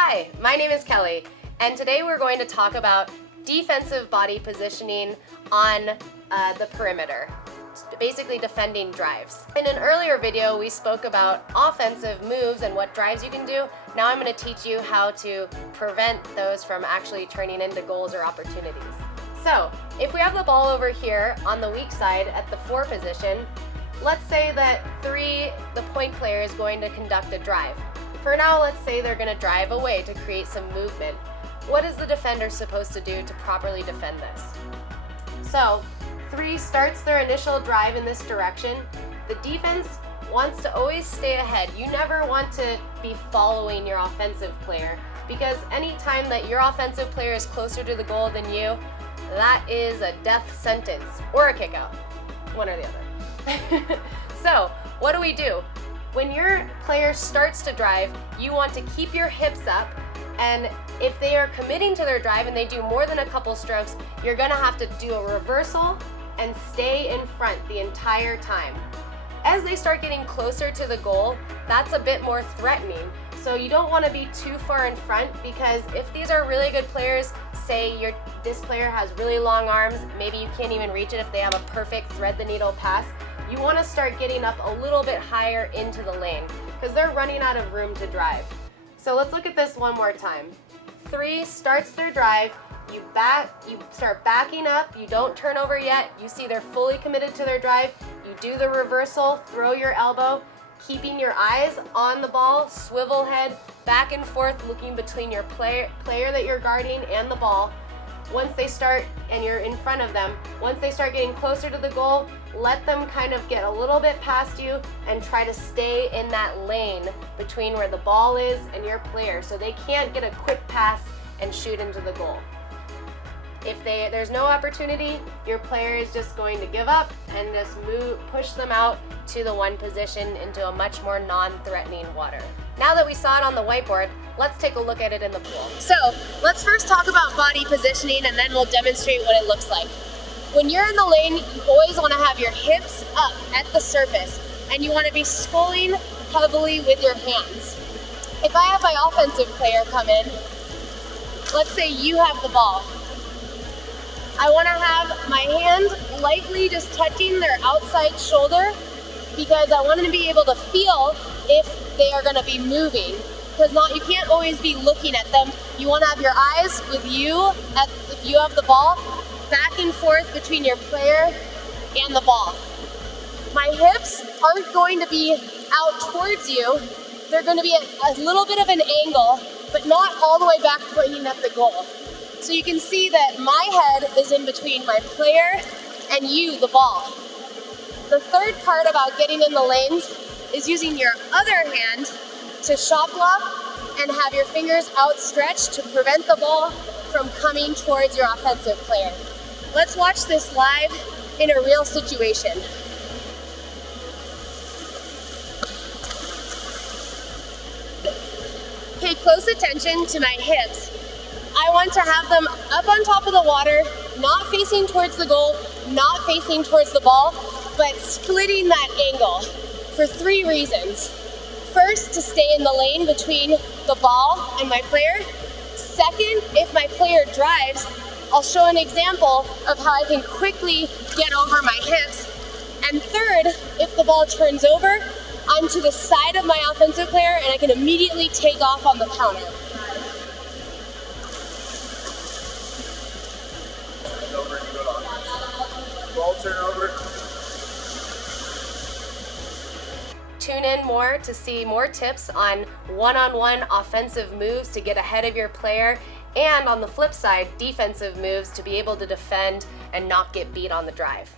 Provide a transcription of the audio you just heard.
Hi, my name is Kelly, and today we're going to talk about defensive body positioning on the perimeter, basically defending drives. In an earlier video, we spoke about offensive moves and what drives you can do. Now I'm going to teach you how to prevent those from actually turning into goals or opportunities. So, if we have the ball over here on the weak side at the 4 position, let's say that the point player is going to conduct a drive. For now, let's say they're going to drive away to create some movement. What is the defender supposed to do to properly defend this? So, 3 starts their initial drive in this direction. The defense wants to always stay ahead. You never want to be following your offensive player, because anytime that your offensive player is closer to the goal than you, that is a death sentence or a kickout, one or the other. So, what do? When your player starts to drive, you want to keep your hips up, and if they are committing to their drive and they do more than a couple strokes, you're going to have to do a reversal and stay in front the entire time. As they start getting closer to the goal, that's a bit more threatening. So you don't want to be too far in front, because if these are really good players, say this player has really long arms, maybe you can't even reach it if they have a perfect thread the needle pass, you want to start getting up a little bit higher into the lane, because they're running out of room to drive. So let's look at this one more time. 3 starts their drive, you start backing up, you don't turn over yet, you see they're fully committed to their drive, you do the reversal, throw your elbow, keeping your eyes on the ball, swivel head, back and forth, looking between your player that you're guarding and the ball. Once they start, and you're in front of them, once they start getting closer to the goal, let them kind of get a little bit past you and try to stay in that lane between where the ball is and your player, so they can't get a quick pass and shoot into the goal. If there's no opportunity, your player is just going to give up and just push them out to the 1 position into a much more non-threatening water. Now that we saw it on the whiteboard, let's take a look at it in the pool. So let's first talk about body positioning, and then we'll demonstrate what it looks like. When you're in the lane, you always want to have your hips up at the surface, and you want to be sculling heavily with your hands. If I have my offensive player come in, let's say you have the ball. I want to have my hand lightly just touching their outside shoulder, because I want to be able to feel if they are going to be moving. Because you can't always be looking at them. You want to have your eyes with you, if you have the ball, back and forth between your player and the ball. My hips aren't going to be out towards you. They're going to be at a little bit of an angle, but not all the way back pointing at the goal. So you can see that my head is in between my player and you, the ball. The third part about getting in the lanes is using your other hand to shot block and have your fingers outstretched to prevent the ball from coming towards your offensive player. Let's watch this live in a real situation. Pay close attention to my hips. I want to have them up on top of the water, not facing towards the goal, not facing towards the ball, but splitting that angle for 3 reasons. First, to stay in the lane between the ball and my player. Second, if my player drives, I'll show an example of how I can quickly get over my hips. And third, if the ball turns over, I'm to the side of my offensive player and I can immediately take off on the counter. Ball turnover. Tune in more to see more tips on one-on-one offensive moves to get ahead of your player, and on the flip side, defensive moves to be able to defend and not get beat on the drive.